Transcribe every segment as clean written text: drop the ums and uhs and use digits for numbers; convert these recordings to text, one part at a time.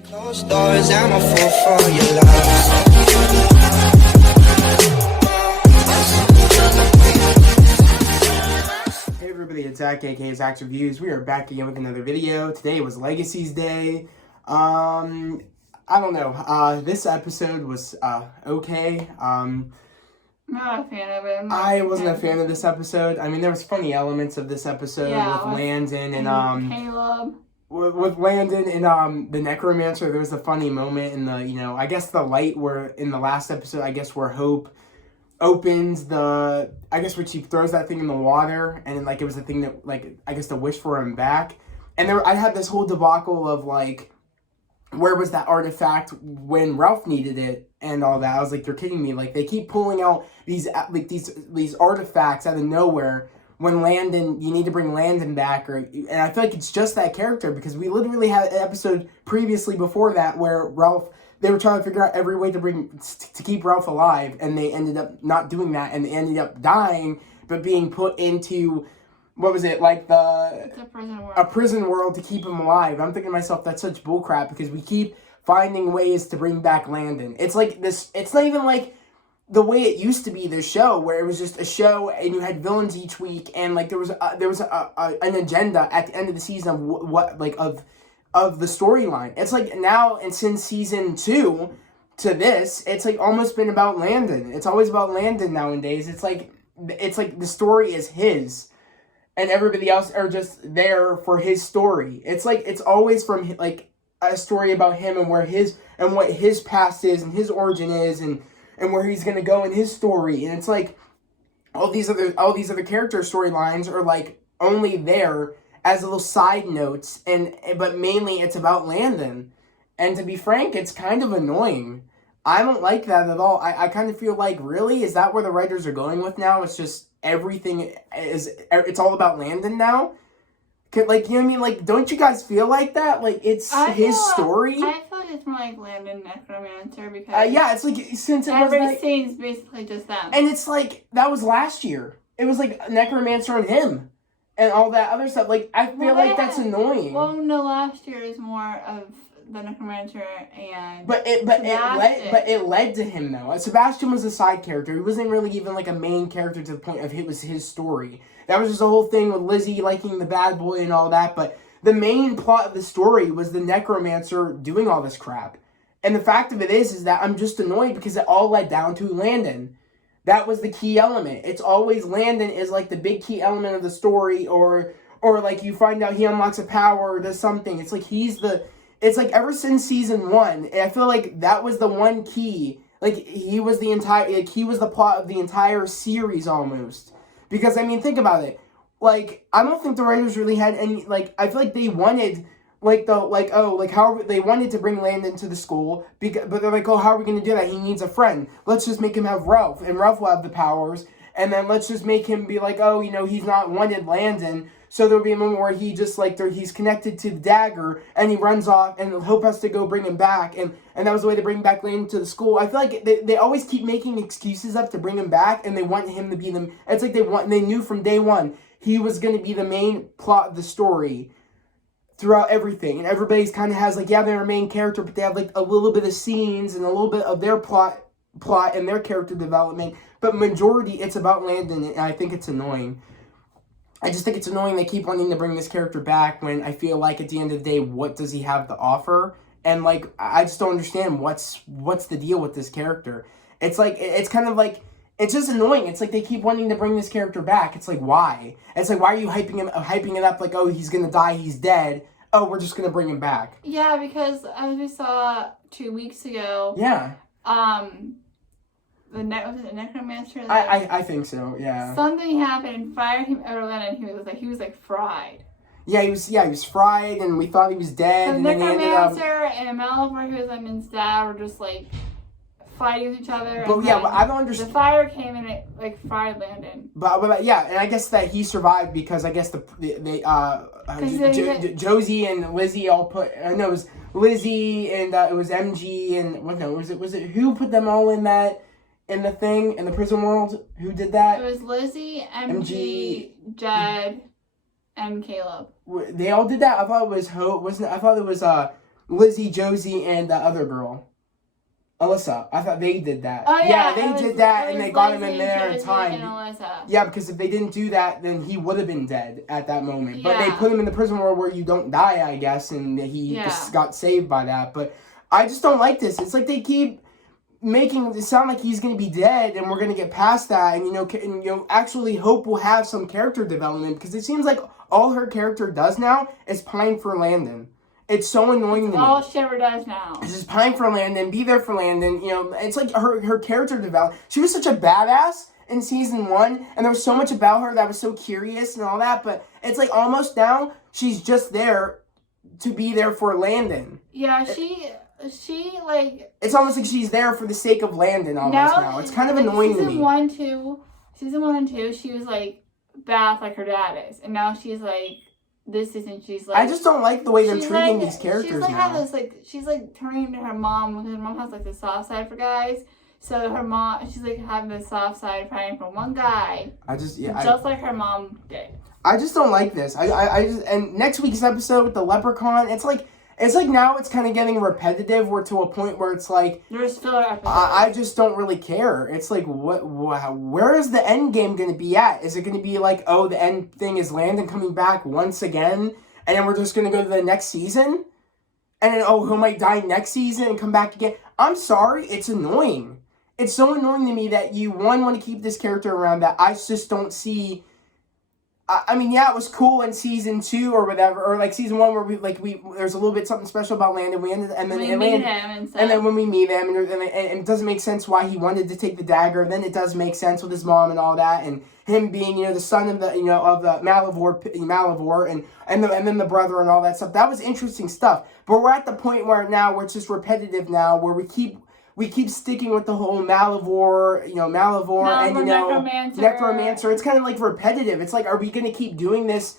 Closed doors, I'm a fool for your love. Hey everybody, it's Zach, aka Zach's Reviews. We are back again with another video. Today was Legacies Day. I don't know. This episode was okay. Not a fan of it. I wasn't a fan of this episode. I mean, there was funny elements of this episode with Landon and Caleb. With Landon and the Necromancer. There was a funny moment in the, I guess the light where in the last episode, I guess where Hope opens where she throws that thing in the water, and it was the thing that, I guess the wish for him back. And I had this whole debacle of where was that artifact when Ralph needed it and all that. I was like, you're kidding me. They keep pulling out these artifacts out of nowhere when you need to bring Landon back, and I feel like it's just that character, because we literally had an episode previously before that where they were trying to figure out every way to keep Ralph alive, and they ended up not doing that, and they ended up dying, but being put into, what was it, It's a prison world. A prison world to keep him alive. I'm thinking to myself, that's such bullcrap, because we keep finding ways to bring back Landon. It's like this, it's not even like the way it used to be, the show, where it was just a show and you had villains each week, and there was an agenda at the end of the season of the storyline. It's like now, and since season 2 to this, it's almost been about Landon. It's always about Landon nowadays. It's like the story is his, and everybody else are just there for his story. It's always from a story about him and what his past is and his origin is and where he's gonna go in his story. And it's all these other character storylines are only there as little side notes, but mainly it's about Landon. And to be frank, it's kind of annoying. I don't like that at all. I kind of feel really, is that where the writers are going with now? It's just everything it's all about Landon now? You know what I mean? Don't you guys feel like that? It's his story? I feel like it's more like Landon Necromancer, because yeah, it's since it was every scene's basically just them. And it's that was last year. It was Necromancer and him and all that other stuff. I feel that's annoying. Well, no, last year is more of the Necromancer and But it led to him though. Sebastian was a side character. He wasn't really even a main character to the point of it was his story. That was just the whole thing with Lizzie liking the bad boy and all that. But the main plot of the story was the Necromancer doing all this crap. And the fact of it is that I'm just annoyed because it all led down to Landon. That was the key element. It's always Landon is the big key element of the story, or you find out he unlocks a power or does something. It's ever since season 1, I feel that was the one key. He was he was the plot of the entire series almost. Because, think about it. I don't think the writers really had any, I feel they wanted, they wanted to bring Landon to the school, but they're how are we going to do that? He needs a friend. Let's just make him have Ralph, and Ralph will have the powers, and then let's just make him be he's not wanted Landon, so there'll be a moment where he just, he's connected to the dagger, and he runs off, and Hope has to go bring him back, and that was the way to bring back Landon to the school. I feel they always keep making excuses up to bring him back, and they want him to be them. It's they knew from day one he was going to be the main plot of the story throughout everything, and everybody's kind of has they're a main character, but they have a little bit of scenes and a little bit of their plot and their character development, but majority it's about Landon, and I think it's annoying. I just think it's annoying they keep wanting to bring this character back when I feel at the end of the day, what does he have to offer? And I just don't understand what's the deal with this character. It's it's kind of it's just annoying. It's they keep wanting to bring this character back. It's why? It's why are you hyping it up oh, he's gonna die, he's dead. Oh, we're just gonna bring him back. Yeah, because as we saw 2 weeks ago. Yeah. Was it the Necromancer? I think so. Yeah. Something happened, fired him out of land, and he was fried. Yeah, he was fried, and we thought he was dead. The and then Necromancer and Malivore, who was Landon's dad, were just fighting with each other. But yeah, I don't understand. The fire came and it fried Landon. But yeah, and I guess that he survived because I guess Josie and Lizzie all put. It was Lizzie and it was MG and was it who put them all in the prison world? Who did that? It was Lizzie, MG, Jed, and Caleb. They all did that. I thought it was Hope. I thought it was Lizzie, Josie, and the other girl. Alyssa. I thought they did that. Oh, yeah. They did that, and they got him in there in time. And Alyssa. Yeah, because if they didn't do that, then he would have been dead at that moment. But they Yeah. put him in the prison world where you don't die, I guess, and he just got saved by that. But I just don't like this. It's like they keep making it sound like he's going to be dead, and we're going to get past that, and actually Hope will have some character development, because it seems like all her character does now is pine for Landon. It's so annoying to me. All she ever does now. It's just pine for Landon, be there for Landon. It's like her character development. She was such a badass in season 1, and there was so much about her that was so curious and all that, but it's like almost now she's just there to be there for Landon. Yeah, she like... It's almost like she's there for the sake of Landon almost now. It's kind of annoying to me. Season 1 and 2, she was like bad like her dad is, and now she's like... This isn't. She's like. I just don't like the way they're treating these characters she's like now. She's like turning into her mom, because her mom has like the soft side for guys. So her mom, she's like having the soft side fighting for one guy. Just like her mom did. I just don't like this. And next week's episode with the leprechaun, it's like now it's kind of getting repetitive. We're to a point where it's like there's filler episodes. I just don't really care. It's like where is the end game going to be at? Is it going to be like, oh, the end thing is Landon coming back once again, and then we're just going to go to the next season, and then he might die next season and come back again? I'm sorry, it's annoying. It's so annoying to me that you want to keep this character around that I just don't see. I mean, yeah, it was cool in season 2 or whatever, or like season 1 where there's a little bit something special about Landon. And then when we meet him, and it doesn't make sense why he wanted to take the dagger. Then it does make sense with his mom and all that, and him being the son of the Malivore, and then the brother and all that stuff. That was interesting stuff. But we're at the point where it's just repetitive now, where we keep sticking with the whole Malivore and Necromancer. It's kind of like repetitive. It's like, are we going to keep doing this?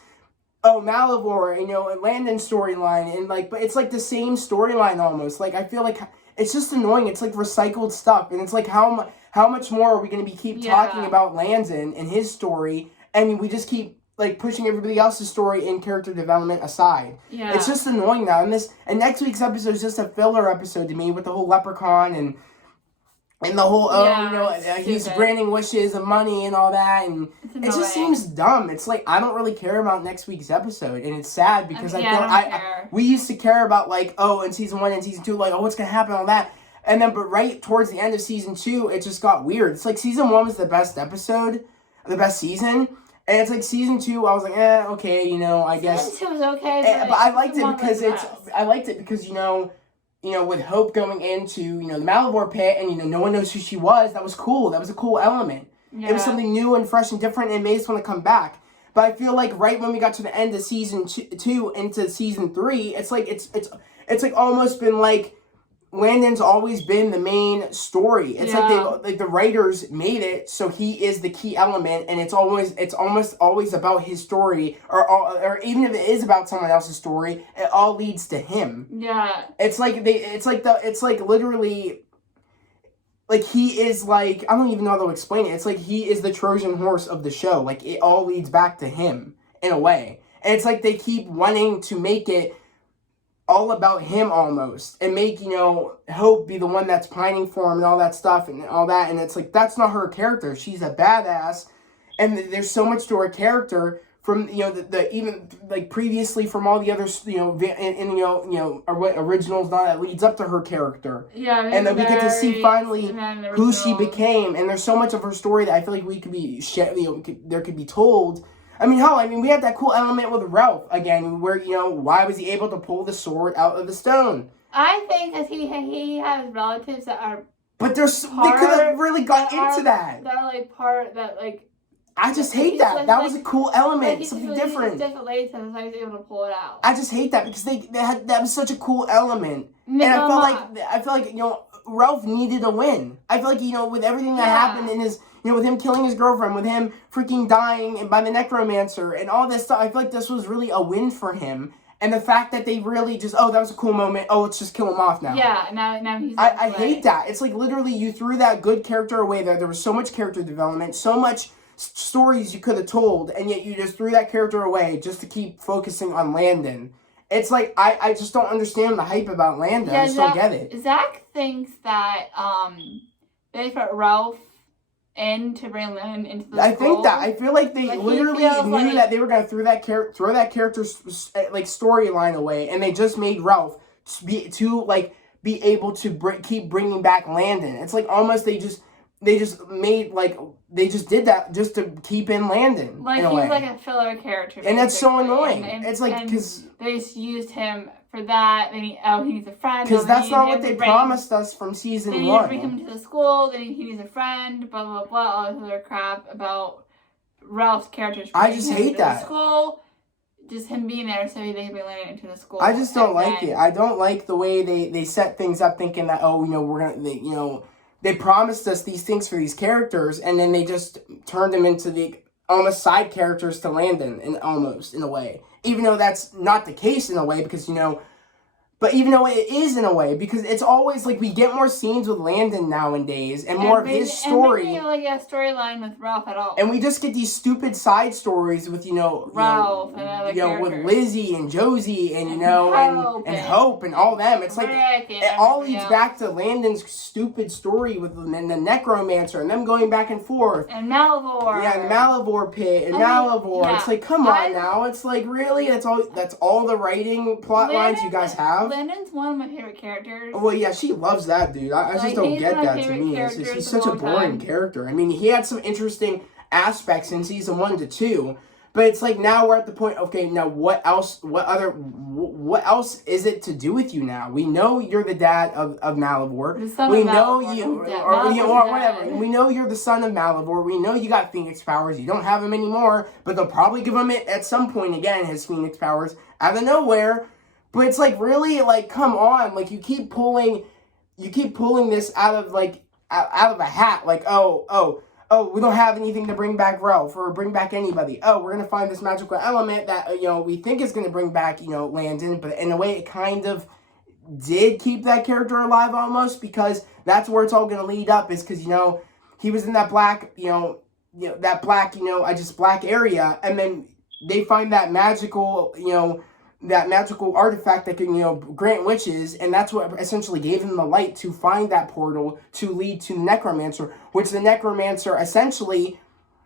Oh, Malivore, and Landon storyline, and but it's like the same storyline almost. Like, I feel like it's just annoying. It's like recycled stuff, and it's like how much more are we going to keep talking about Landon and his story, and we just keep like pushing everybody else's story and character development aside. Yeah. It's just annoying now. And next week's episode is just a filler episode to me, with the whole leprechaun and the whole he's granting wishes and money and all that, and it just seems dumb. It's like I don't really care about next week's episode, and it's sad because we used to care about in season 1 and season 2 what's gonna happen on that, and then but right towards the end of season 2 it just got weird. It's like season 1 was the best episode, the best season. And it's like season 2, I was like, okay, I guess. Season 2 was okay, but I liked it because with Hope going into the Malivore pit, and no one knows who she was. That was cool. That was a cool element. Yeah. It was something new and fresh and different, and it made us want to come back. But I feel like right when we got to the end of season 2 into season 3, it's like it's like almost been like Landon's always been the main story. It's like the writers made it so he is the key element, and it's almost always about his story, or even if it is about someone else's story, it all leads to him. Yeah. It's like literally like he is like, I don't even know how to explain it. It's like he is the Trojan horse of the show. Like it all leads back to him in a way. And it's like they keep wanting to make it all about him almost, and make Hope be the one that's pining for him and all that stuff and all that, and it's like that's not her character. She's a badass, and there's so much to her character from the even like previously from all the other or what originals now that leads up to her character. Yeah, and then we get to see finally who she became, and there's so much of her story that I feel like we could be there could be told. I mean, we had that cool element with Ralph again, where, why was he able to pull the sword out of the stone? I think because he has relatives that are. But they could have really got into that. That are like part that like. I just hate that. That was a cool element, something different. Different relatives, so he was able to pull it out. I just hate that because that was such a cool element, and I felt like Ralph needed a win. I feel like with everything that happened in his. With him killing his girlfriend, with him freaking dying by the Necromancer, and all this stuff, I feel like this was really a win for him. And the fact that they really just, that was a cool moment. Oh, let's just kill him off now. Yeah, now he's. I hate that. It's like literally you threw that good character away there. There was so much character development, so much stories you could have told, and yet you just threw that character away just to keep focusing on Landon. it's like I just don't understand the hype about Landon. I just don't get it. Zach thinks that they put Ralph in to bring Landon into the school. I think that. I feel like they literally knew that they were going to throw that character's like storyline away, and they just made Ralph be able to keep bringing back Landon. It's like almost they just did that just to keep in Landon. Like, in a he's way. like a filler character. And that's so annoying. It's like, because they just used him for that. Then he needs a friend. Because that's not what they promised us from season 1. They need to bring him to the school. Then he needs a friend. Blah blah blah. All this other crap about Ralph's character. I just hate that. The school, just him being there so they can be landed into the school. I just don't like it. I don't like the way they set things up, thinking that we're gonna they promised us these things for these characters, and then they just turned them into the almost side characters to Landon, in a way. Even though that's not the case in a way, because but even though it is in a way, because it's always like we get more scenes with Landon nowadays and more of his story. And maybe a storyline with Ralph at all. And we just get these stupid side stories with Ralph and other characters. With Lizzie and Josie and and Hope and all them. It's like it all leads back to Landon's stupid story with the Necromancer and them going back and forth. And Malivore. Yeah, and Malivore Pit and Malivore. Yeah. It's like, come on now. It's like, really? That's all the writing plot lines you guys have? Landon's one of my favorite characters. Well, yeah, she loves that dude. I just don't get that to me. He's such a boring character. I mean, he had some interesting aspects in season 1 to 2, but it's like now we're at the point. Okay, now what else? What else is it to do with you now? We know you're the dad of Malivore. We know you, or whatever. We know you're the son of Malivore. We know you got Phoenix powers. You don't have them anymore, but they'll probably give him it at some point again. His Phoenix powers out of nowhere. But it's like, really, like, come on, like, you keep pulling this out of a hat, like, oh, we don't have anything to bring back Ralph or bring back anybody. Oh, we're gonna find this magical element that we think is gonna bring back Landon, but in a way it kind of did keep that character alive almost, because that's where it's all gonna lead up, is because he was in that black black area, and then they find that magical artifact that can, grant wishes, and that's what essentially gave him the light to find that portal to lead to the Necromancer, which the Necromancer essentially,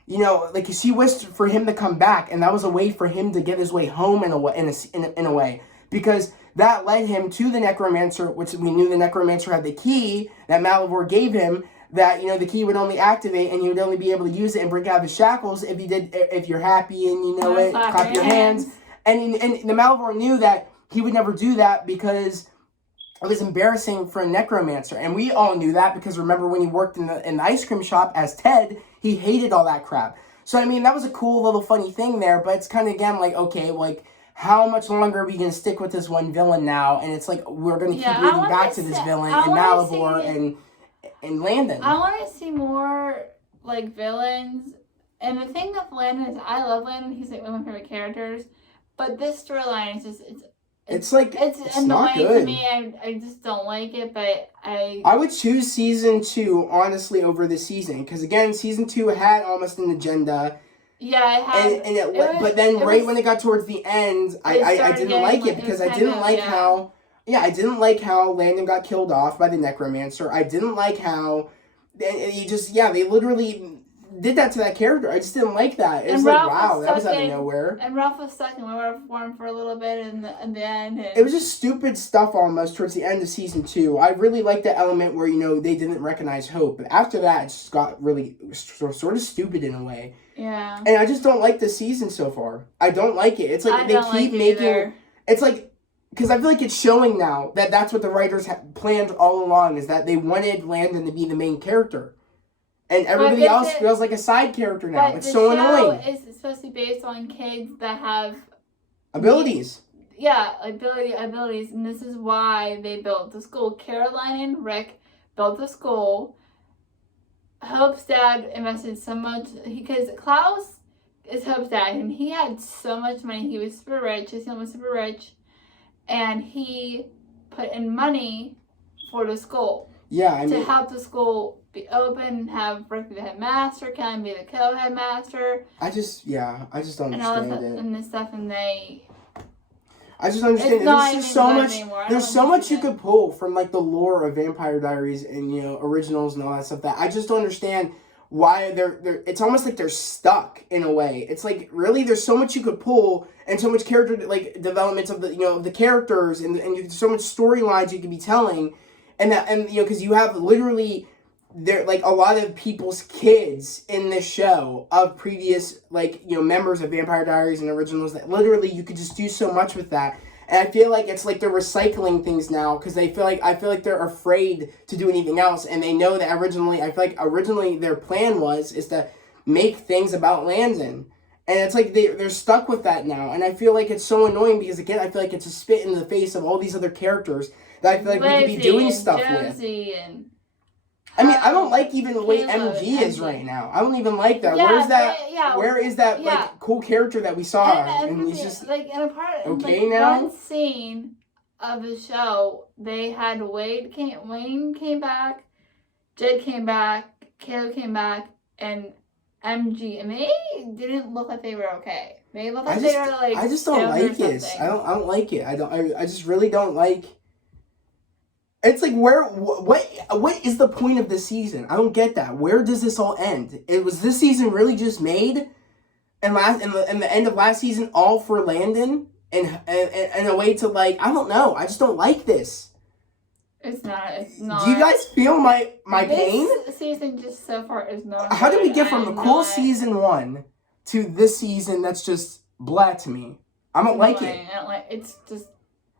she wished for him to come back, and that was a way for him to get his way home in a way, because that led him to the Necromancer, which we knew the Necromancer had the key that Malivore gave him, that, the key would only activate, and he would only be able to use it and break out of his shackles if you're happy and clap your hands. And the Malivore knew that he would never do that because it was embarrassing for a Necromancer. And we all knew that because remember when he worked in the ice cream shop as Ted, he hated all that crap. So, I mean, that was a cool little funny thing there. But it's kind of, again, like, okay, like, how much longer are we going to stick with this one villain now? And it's like, we're going to keep leading back to this villain and Malivore and Landon. I want to see more, like, villains. And the thing with Landon is I love Landon. He's, like, one of my favorite characters. But this storyline is just it's annoying not good to me. I just don't like it, but I would choose season 2 honestly over this season, because again, season 2 had almost an agenda. Yeah, it had. But then when it got towards the end, I didn't like it because I didn't like how I didn't like how Landon got killed off by the Necromancer. I didn't like how they literally did that to that character. I just didn't like that. It was like, wow, that was out of nowhere. And Ralph was stuck in Weather form for a little bit in the end. It was just stupid stuff almost towards the end of season 2. I really liked the element where, they didn't recognize Hope. But after that, it just got really sort of stupid in a way. Yeah. And I just don't like the season so far. I don't like it. It's like they keep making... It's like... Because I feel like it's showing now that that's what the writers planned all along, is that they wanted Landon to be the main character. And everybody else feels like a side character now. It's so annoying. It's supposed to be based on kids that have abilities. Yeah, abilities, and this is why they built the school. Caroline and Rick built the school. Hope's dad invested so much because Klaus is Hope's dad, and he had so much money. He was super rich. His family was super rich, and he put in money for the school. Yeah, to help the school be open, have Rick be the headmaster, Kelly be the co-headmaster. I just don't understand it. And this stuff, and they... I just understand It's not there's just even so fun much. anymore. I There's don't so much you understand. could pull from like the lore of Vampire Diaries and originals and all that stuff that I just don't understand why they're. It's almost like they're stuck in a way. It's like really there's so much you could pull and so much character like developments of the characters and so much storylines you could be telling, and because you have literally. There like a lot of people's kids in this show of previous members of Vampire Diaries and originals that literally you could just do so much with that. And I feel like it's like they're recycling things now because I feel like they're afraid to do anything else, and they know that originally their plan is to make things about Landon. And it's like they're stuck with that now, and I feel like it's so annoying because again I feel like it's a spit in the face of all these other characters that I feel like we could be doing stuff with. And I mean, I don't like even the way Caleb, MG is right now. I don't even like that. Yeah, Where is that yeah. like cool character that we saw? And he's just like in a part okay like, now. one scene of the show, they had Wayne came back, Jed came back, Caleb came back, and MG, and they didn't look like they were okay. They looked like they were like. I just don't like this. I don't like it. I just really don't like. It's like what is the point of this season? I don't get that. Where does this all end? Was this season really just made, and the end of last season all for Landon and a way to like I don't know. I just don't like this. It's not. Do you guys feel my pain? This season just so far is not. How did we get from the cool season 1 to this season that's just blah to me? I don't like it. I don't like it's just.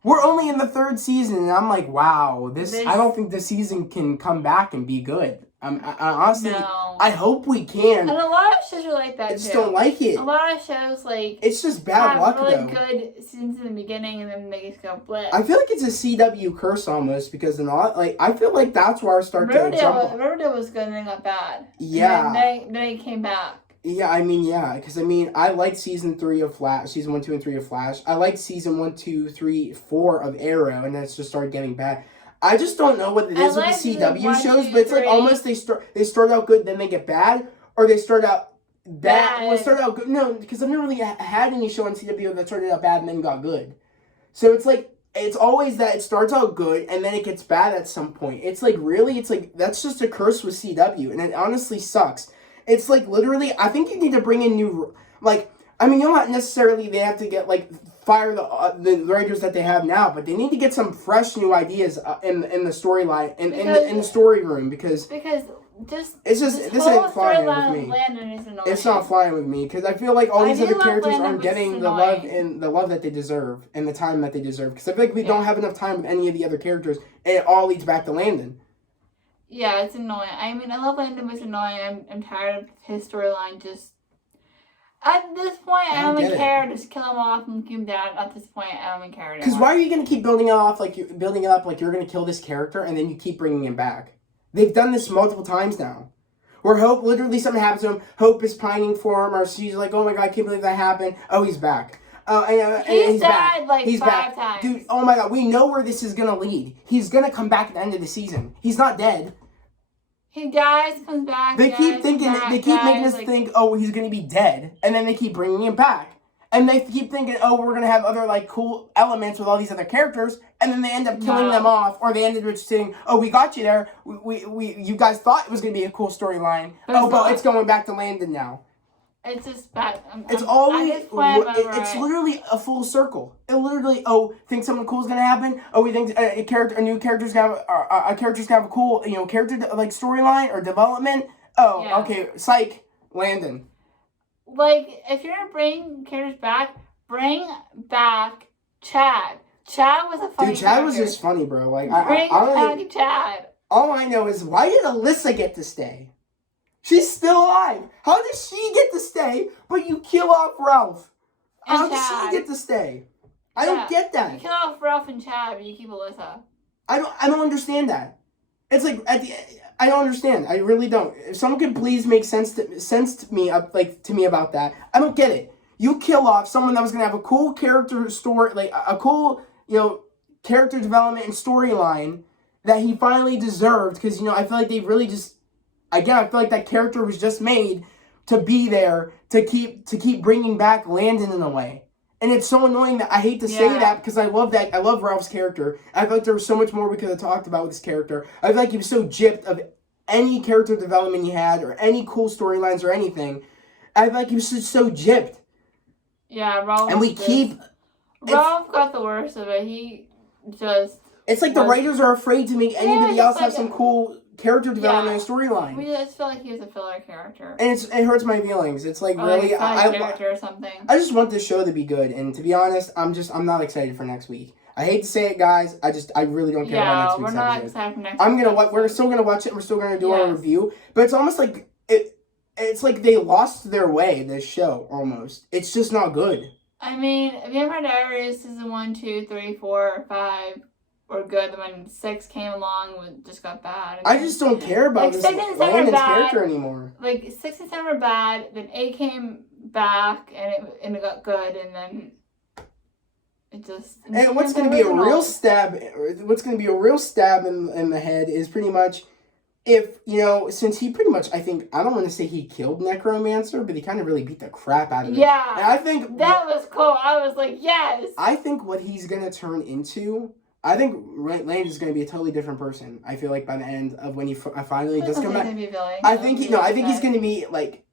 We're only in the 3rd season, and I'm like, wow, I don't think this season can come back and be good. I honestly, no. I hope we can. And a lot of shows are like that, I just don't like it. A lot of shows, like... It's just bad luck, really though. good seasons in the beginning, and then they just go bleh. I feel like it's a CW curse, almost, because I feel like that's where I start to jump. Riverdale was good, and then got bad. Yeah. And then they came back. Yeah, because I liked season 3 of Flash, season 1, 2, and 3 of Flash. I liked season 1, 2, 3, 4 of Arrow, and then it's just started getting bad. I just don't know what it is with the CW shows, but it's like almost they start out good, then they get bad, or they start out bad. Well, start out good. No, because I've never really had any show on CW that started out bad and then got good. So it's like it's always that it starts out good and then it gets bad at some point. It's like really, it's like that's just a curse with CW, and it honestly sucks. It's like literally, I think you need to bring in new, you're not necessarily they have to get fire the writers that they have now, but they need to get some fresh new ideas in the storyline in the story room because this ain't flying with me. It's not flying with me because I feel like all these other characters aren't getting the love that they deserve and the time that they deserve because I feel like we don't have enough time with any of the other characters and it all leads back to Landon. Yeah, it's annoying. I mean, I love Landon, but it's annoying. I'm tired of his storyline. Just at this point, I don't even care. Just kill him off and keep him down. At this point, I don't even care anymore. Because why are you going to keep building it up like you're going to kill this character and then you keep bringing him back? They've done this multiple times now. Where Hope, literally something happens to him, Hope is pining for him, or she's like, oh my god, I can't believe that happened. Oh, he's back. And he's died back. He's five times. Dude, oh my god, we know where this is going to lead. He's going to come back at the end of the season. He's not dead. He dies, comes back. They keep making us think, oh, he's going to be dead. And then they keep bringing him back. And they keep thinking, oh, we're going to have other, cool elements with all these other characters. And then they end up killing them off. Or they ended up saying, oh, we got you there. You guys thought it was going to be a cool storyline. But it's going back to Landon now. It's just bad. It's literally a full circle. It literally, think something cool is gonna happen. Oh, we think a new character's gonna have a cool, character storyline or development. Oh, yeah. Okay, psych, Landon. If you're gonna bring characters back, bring back Chad. Chad was a funny. Dude, Chad was just funny, bro. Bring back Chad. All I know is why did Alyssa get to stay? She's still alive. How did she get to stay, but you kill off Ralph? How did she get to stay? I don't get that. You kill off Ralph and Chad, but you keep Alyssa. I don't understand that. It's like I don't understand. I really don't. If someone could please make sense to me about that. I don't get it. You kill off someone that was gonna have a cool character story, a cool character development and storyline that he finally deserved because I feel like they really just. Again, I feel like that character was just made to be there to keep bringing back Landon in a way. And it's so annoying that I hate to say that because I love that. I love Ralph's character. I feel like there was so much more we could have talked about with this character. I feel like he was so gypped of any character development he had or any cool storylines or anything. I feel like he was just so gypped. Yeah, Ralph. And we keep... Ralph got the worst of it. He just... It's like the writers are afraid to make anybody else have some cool character development and storyline. We just feel like he was a filler character. And it hurts my feelings. It's like, really... character or something. I just want this show to be good. And to be honest, I'm not excited for next week. I hate to say it, guys. I really don't care about next week's episode. We're not excited for next week. We're still gonna watch it. We're still gonna do our review. But it's almost like... It's like they lost their way, this show, almost. It's just not good. I mean, Vampire Diaries season 1, 2, 3, 4, 5 were good. When 6 came along, it just got bad. I just don't care about this Landon's character anymore. Like, 6 and 7 were bad, then 8 came back, and it got good, and then it just... And what's going to be a real stab in the head is pretty much... If, since he pretty much, I don't want to say he killed Necromancer, but he kind of really beat the crap out of him. Yeah. And I think... That was cool. I was like, yes! I think what he's going to turn into... I think Landon is going to be a totally different person. I feel like by the end of when he finally does come back... I think he's going to be, like...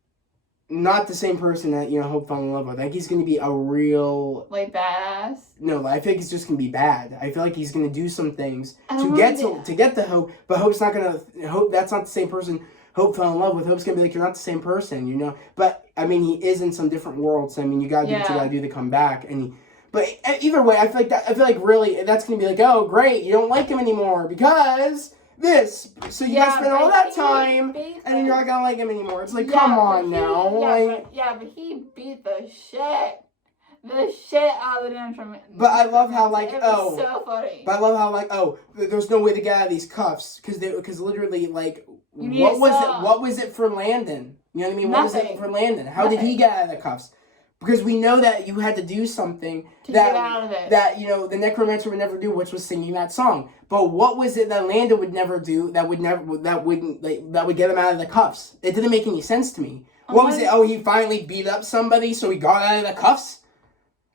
Not the same person that, Hope fell in love with. I think he's going to be a real... Like, badass? No, I think he's just going to be bad. I feel like he's going to do some things to get the Hope, but Hope's not going to... Hope, that's not the same person Hope fell in love with. Hope's going to be like, you're not the same person, But, I mean, he is in some different worlds. I mean, you got to do what you got to do to come back. But either way, I feel like really, that's going to be like, oh, great, you don't like him anymore because... This. So you guys spend all that time, and then you're not gonna like him anymore. It's like, come on now. But he beat the shit out of the damn. But I love how so funny. But I love how there's no way to get out of these cuffs because literally what was it for Landon? You know what I mean? What was it for Landon? How did he get out of the cuffs? Because we know that you had to do something to get out of it. That the Necromancer would never do, which was singing that song. But what was it that Landon would never do that would get him out of the cuffs? It didn't make any sense to me. What was it? Oh, he finally beat up somebody, so he got out of the cuffs.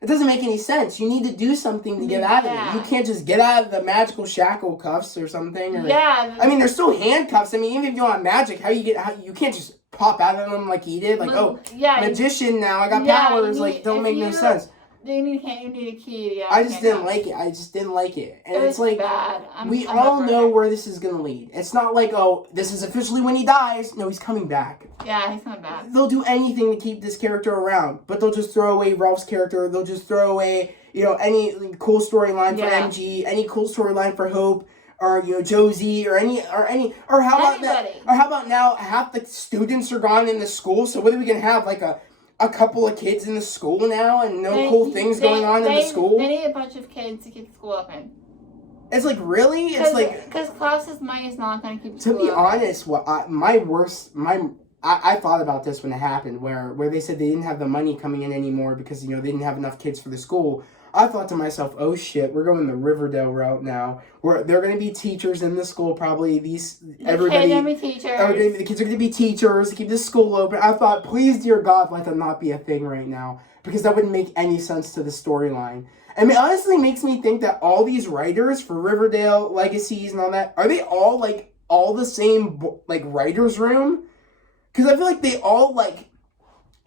It doesn't make any sense. You need to do something to get out of it. You can't just get out of the magical shackle cuffs or something. I mean, there's still handcuffs. I mean, even if you want magic, you can't just pop out of them like he did. Like, magician now, I got powers. Don't make no sense. You need a key. I just didn't like it. And it's like, bad. We all know where this is going to lead. It's not like, oh, this is officially when he dies. No, he's coming back. Yeah, he's coming back. They'll do anything to keep this character around, but they'll just throw away Ralph's character. They'll just throw away, any cool storyline for MG, any cool storyline for Hope, or Josie, or how about now half the students are gone in the school, so what are we gonna have, like a couple of kids in the school now and cool things going on in the school? They need a bunch of kids to keep the school open. It's like, really? It's like... Because Klaus's money is not going to keep the school open. To be honest, I thought about this when it happened, where they said they didn't have the money coming in anymore because, they didn't have enough kids for the school. I thought to myself, oh shit, we're going the Riverdale route now. Where they're going to be teachers in the school, probably. The kids are going to be teachers to keep the school open. I thought, please, dear God, let that not be a thing right now. Because that wouldn't make any sense to the storyline. I mean, honestly, makes me think that all these writers for Riverdale, Legacies, and all that, are they all, all the same, writer's room? Because I feel like they all,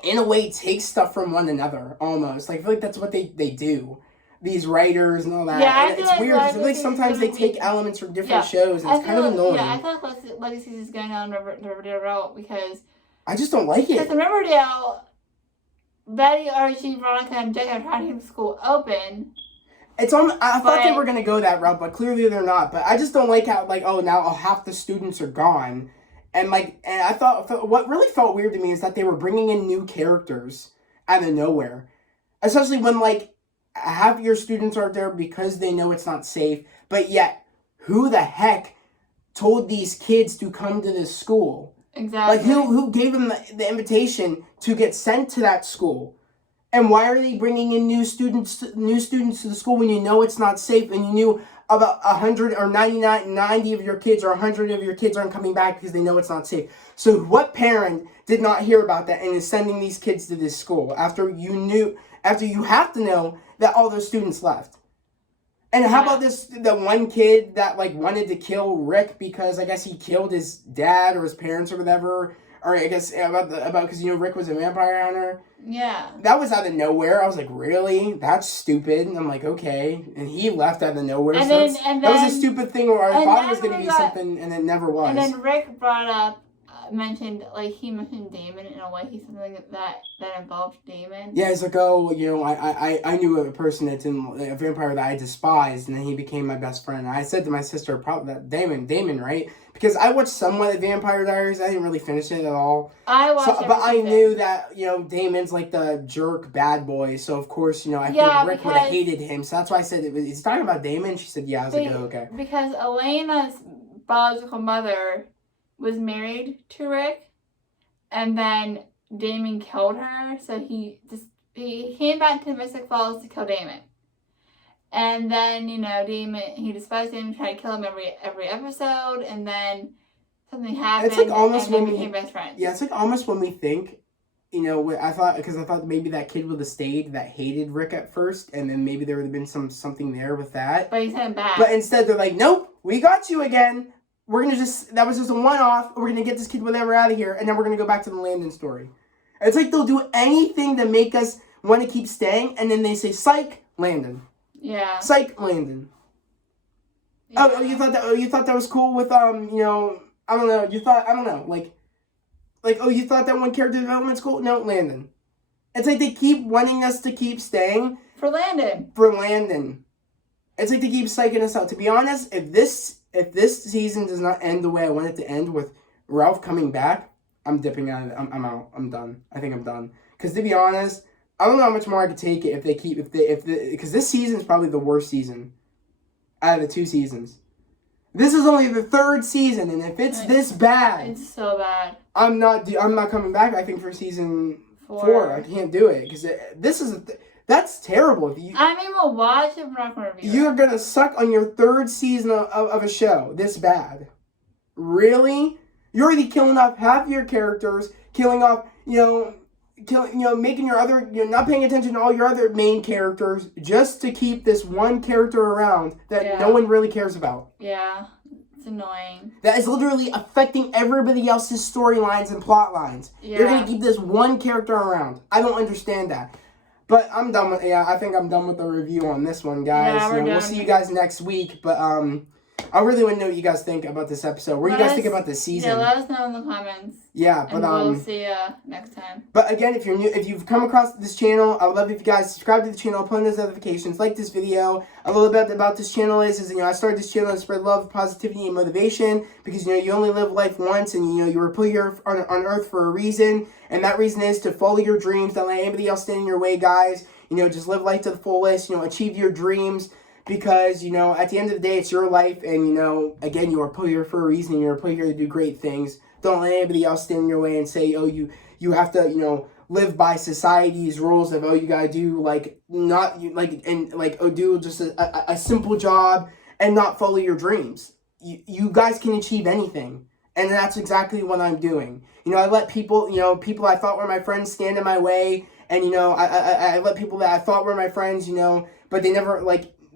in a way, take stuff from one another, almost. I feel like that's what they do. These writers and all that. Yeah, and it's weird, because I feel like sometimes they take elements from different shows, and it's kind of annoying. Yeah, I feel like Legacies is going down the Riverdale route, because... I just don't like it. Because in Riverdale, Betty, Archie, Veronica, and Jake are trying to keep the school open. I thought they were going to go that route, but clearly they're not. But I just don't like how, now half the students are gone. And I thought, what really felt weird to me is that they were bringing in new characters out of nowhere. Especially when, half your students aren't there because they know it's not safe. But yet, who the heck told these kids to come to this school? Exactly. Who gave them the invitation to get sent to that school? And why are they bringing in new students to the school when you know it's not safe and you knew about 100 or 90 of your kids or 100 of your kids aren't coming back because they know it's not safe? So what parent did not hear about that and is sending these kids to this school after you knew after you have to know that all those students left. And how about the one kid that, like, wanted to kill Rick because I guess he killed his dad or his parents or whatever, or I guess because, you know, Rick was a vampire hunter. Yeah. That was out of nowhere. I was like, really? That's stupid. And I'm like, okay. And he left out of nowhere. And so then, that was a stupid thing where I thought it was going to be something, and it never was. And then Rick brought up, mentioned Damon in a way. He said something that involved Damon. Yeah, he's like, oh, you know, I knew a person that's in a vampire that I despised, and then he became my best friend. And I said to my sister, probably that Damon, right? Because I watched somewhat of Vampire Diaries. I didn't really finish it at all. I watched it. But I knew that, you know, Damon's like the jerk bad boy. So, of course, you know, I think Rick would have hated him. So that's why I said, he's talking about Damon? She said, yeah. I was like, oh, okay. Because Elena's biological mother was married to Rick, and then Damon killed her. So he came back to Mystic Falls to kill Damon. And then, you know, he despised Damon, tried to kill him every episode, and then something happened. It's like almost and when they became best friends. Yeah, it's like almost when we think, you know, I thought maybe that kid would have stayed that hated Rick at first, and then maybe there would have been something there with that. But he sent back. But instead, they're like, nope, we got you again. We're gonna that was just a one-off. We're gonna get this kid whatever out of here, and then we're gonna go back to the Landon story. It's like they'll do anything to make us want to keep staying, and then they say, psych, Landon. Yeah. Psych, Landon. Yeah. Oh, you thought that was cool with you know, I don't know. You thought that one character development's cool? No, Landon. It's like they keep wanting us to keep staying for Landon. It's like they keep psyching us out. To be honest, if this season does not end the way I want it to end with Ralph coming back, I'm dipping out of it. I'm out. I'm done. I think I'm done. Because to be honest, I don't know how much more I could take it because this season is probably the worst season out of the 2 seasons. This is only the 3rd season, and if it's this bad, it's so bad. I'm not coming back. I think for season 4, I can't do it because that's terrible. I mean, we'll watch it, but we're not going to review it. You're gonna suck on your 3rd season of a show this bad. Really? You're already killing off half your characters, killing off, making your other, not paying attention to all your other main characters just to keep this one character around that no one really cares about. Yeah, it's annoying. That is literally affecting everybody else's storylines and plot lines. Yeah. You're gonna keep this one character around. I don't understand that. But I'm done with, I think I'm done with the review on this one, guys. Yeah, we'll see you guys next week, but I really want to know what you guys think about this episode. What do you guys think about this season? Yeah, let us know in the comments. Yeah, but we'll see you next time. But again, if you've come across this channel, I would love if you guys subscribe to the channel, put on those notifications, like this video. A little bit about this channel is I started this channel to spread love, positivity, and motivation because you only live life once, and you were put here on Earth for a reason, and that reason is to follow your dreams. Don't let anybody else stand in your way, guys. Just live life to the fullest. Achieve your dreams. Because, at the end of the day, it's your life, and, again, you are put here for a reason, you're put here to do great things. Don't let anybody else stand in your way and say, oh, you have to, live by society's rules of, oh, you gotta do, do just a simple job and not follow your dreams. You guys can achieve anything, and that's exactly what I'm doing. I let people I thought were my friends stand in my way, and, I let people that I thought were my friends, but they never,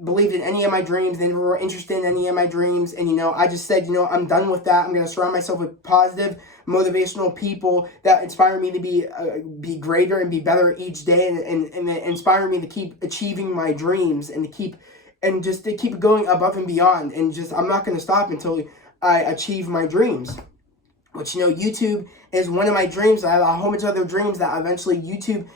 believed in any of my dreams. They never were interested in any of my dreams. And, I just said, I'm done with that. I'm going to surround myself with positive, motivational people that inspire me to be greater and be better each day and inspire me to keep achieving my dreams and to keep going above and beyond. And I'm not going to stop until I achieve my dreams. Which, YouTube is one of my dreams. I have a whole bunch of other dreams that eventually YouTube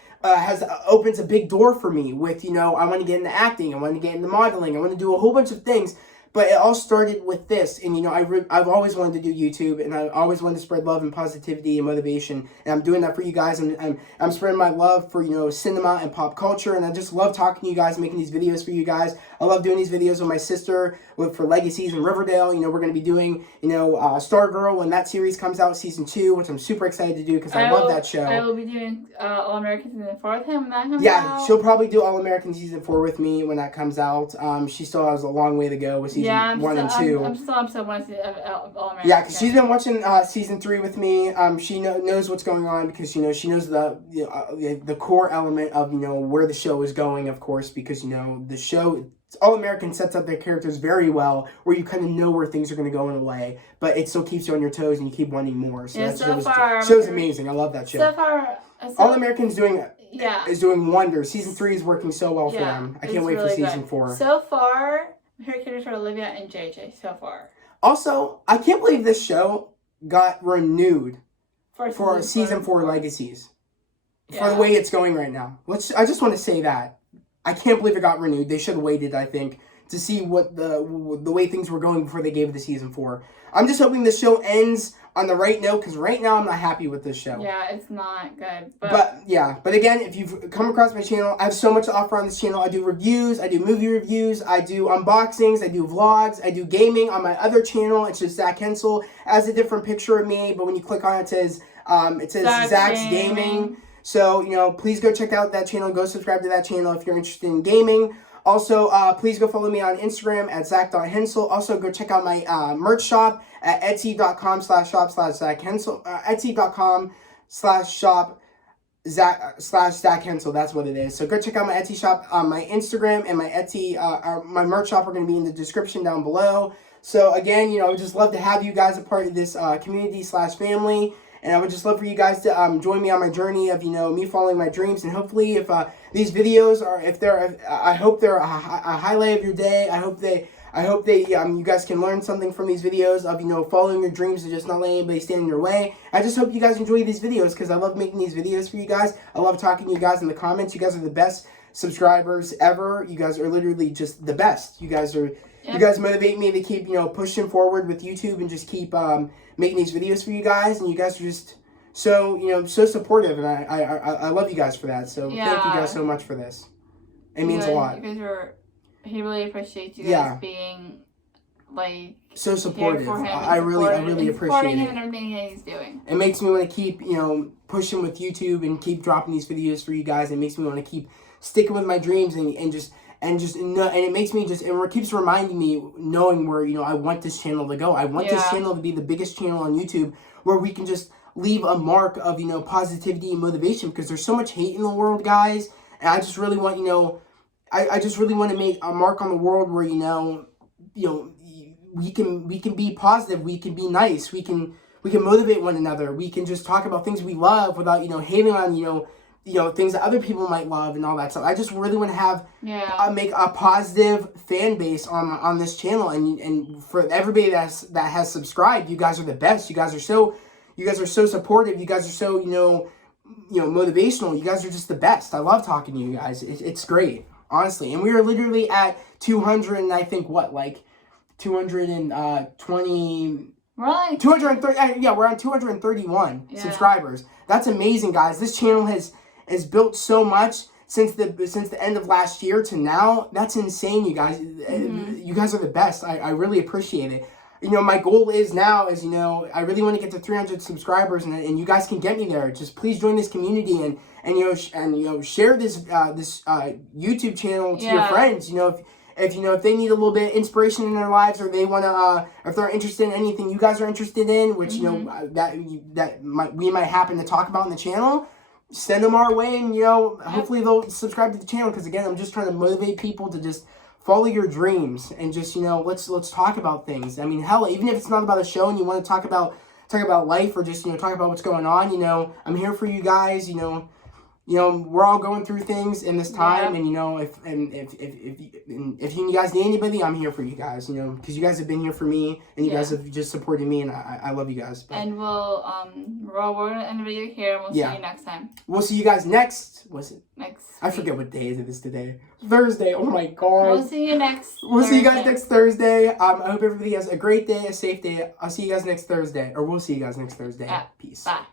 opens a big door for me with, I want to get into acting, I want to get into modeling, I want to do a whole bunch of things, but it all started with this, and, I've always wanted to do YouTube, and I always wanted to spread love and positivity and motivation, and I'm doing that for you guys, and I'm spreading my love for, cinema and pop culture, and I just love talking to you guys, making these videos for you guys. I love doing these videos with my sister for Legacies in Riverdale. We're going to be doing, Stargirl when that series comes out, season 2, which I'm super excited to do because I love that show. I will be doing All American season 4 with him when that comes out. Yeah, she'll probably do All American season 4 with me when that comes out. She still has a long way to go with season 1 and 2. I'm still episode 1 of All American. Yeah, because she's been watching season 3 with me. She knows what's going on because she knows the core element of where the show is going, of course, because the show All American sets up their characters very well, where you kind of know where things are going to go in a way, but it still keeps you on your toes and you keep wanting more. So that show's amazing. I love that show. So far, All American's is doing wonders. Season 3 is working so well for them. I can't wait for season 4. So far, her characters are Olivia and JJ. So far. Also, I can't believe this show got renewed for season 4 Legacies. For the way it's going right now. I just want to say that. I can't believe it got renewed. They should have waited, I think, to see what the way things were going before they gave it to season 4. I'm just hoping the show ends on the right note, because right now I'm not happy with this show. Yeah, it's not good. But again, if you've come across my channel, I have so much to offer on this channel. I do reviews, I do movie reviews, I do unboxings, I do vlogs, I do gaming on my other channel. It's just Zach Hensel. It has a different picture of me, but when you click on it, it says Zach's Gaming. So, please go check out that channel. Go subscribe to that channel if you're interested in gaming. Also, please go follow me on Instagram at Zach.Hensel. Also, go check out my merch shop at Etsy.com/shop/ZachHensel. Etsy.com/shop/Zach Hensel. That's what it is. So go check out my Etsy shop. My Instagram and my Etsy, my merch shop are going to be in the description down below. So again, I would just love to have you guys a part of this community/family. And I would just love for you guys to join me on my journey of, me following my dreams. And hopefully if these videos are, I hope they're a highlight of your day. I hope you guys can learn something from these videos of, following your dreams and just not letting anybody stand in your way. I just hope you guys enjoy these videos because I love making these videos for you guys. I love talking to you guys in the comments. You guys are the best subscribers ever. You guys are literally just the best. You guys motivate me to keep, pushing forward with YouTube and just keep making these videos for you guys. And you guys are just so, so supportive. And I love you guys for that. So thank you guys so much for this. It means a lot. He really appreciates you guys being, so supportive. I really appreciate him it. and everything that he's doing. It makes me want to keep, pushing with YouTube and keep dropping these videos for you guys. It makes me want to keep sticking with my dreams and it makes me it keeps reminding me, knowing where, I want this channel to go. I want this channel to be the biggest channel on YouTube where we can just leave a mark of, positivity and motivation because there's so much hate in the world, guys. And I just really want, I just really want to make a mark on the world where, we can be positive, we can be nice, we can motivate one another, we can just talk about things we love without, hating on, things that other people might love and all that stuff. I just really want to have make a positive fan base on this channel, and for everybody that has subscribed, you guys are the best. You guys are so supportive. You guys are so motivational. You guys are just the best. I love talking to you guys. It's great, honestly. And we are literally at 200 and I think 220. We're like 230. Yeah, we're on 231 subscribers. That's amazing, guys. This channel has built so much since the end of last year to now. That's insane, you guys. You guys are the best. I really appreciate it. My goal is now is, I really want to get to 300 subscribers, and you guys can get me there. Just please join this community and share this YouTube channel to your friends. If they need a little bit of inspiration in their lives, or they want to, if they're interested in anything you guys are interested in, which we might happen to talk about in the channel, send them our way, and hopefully they'll subscribe to the channel. Because again, I'm just trying to motivate people to just follow your dreams and just let's talk about things. I mean, hell, even if it's not about a show and you want to talk about life or just talk about what's going on, I'm here for you guys. We're all going through things in this time, and if you guys need anybody, I'm here for you guys. Because you guys have been here for me, and you guys have just supported me, and I love you guys. But, and we're gonna end the video here, and we'll see you next time. We'll see you guys next. What's it? Next. I forget what day it is today. Thursday. Oh my god. We'll see you next. We'll see you guys next Thursday. I hope everybody has a great day, a safe day. I'll see you guys next Thursday, or we'll see you guys next Thursday. Yeah. Peace. Bye.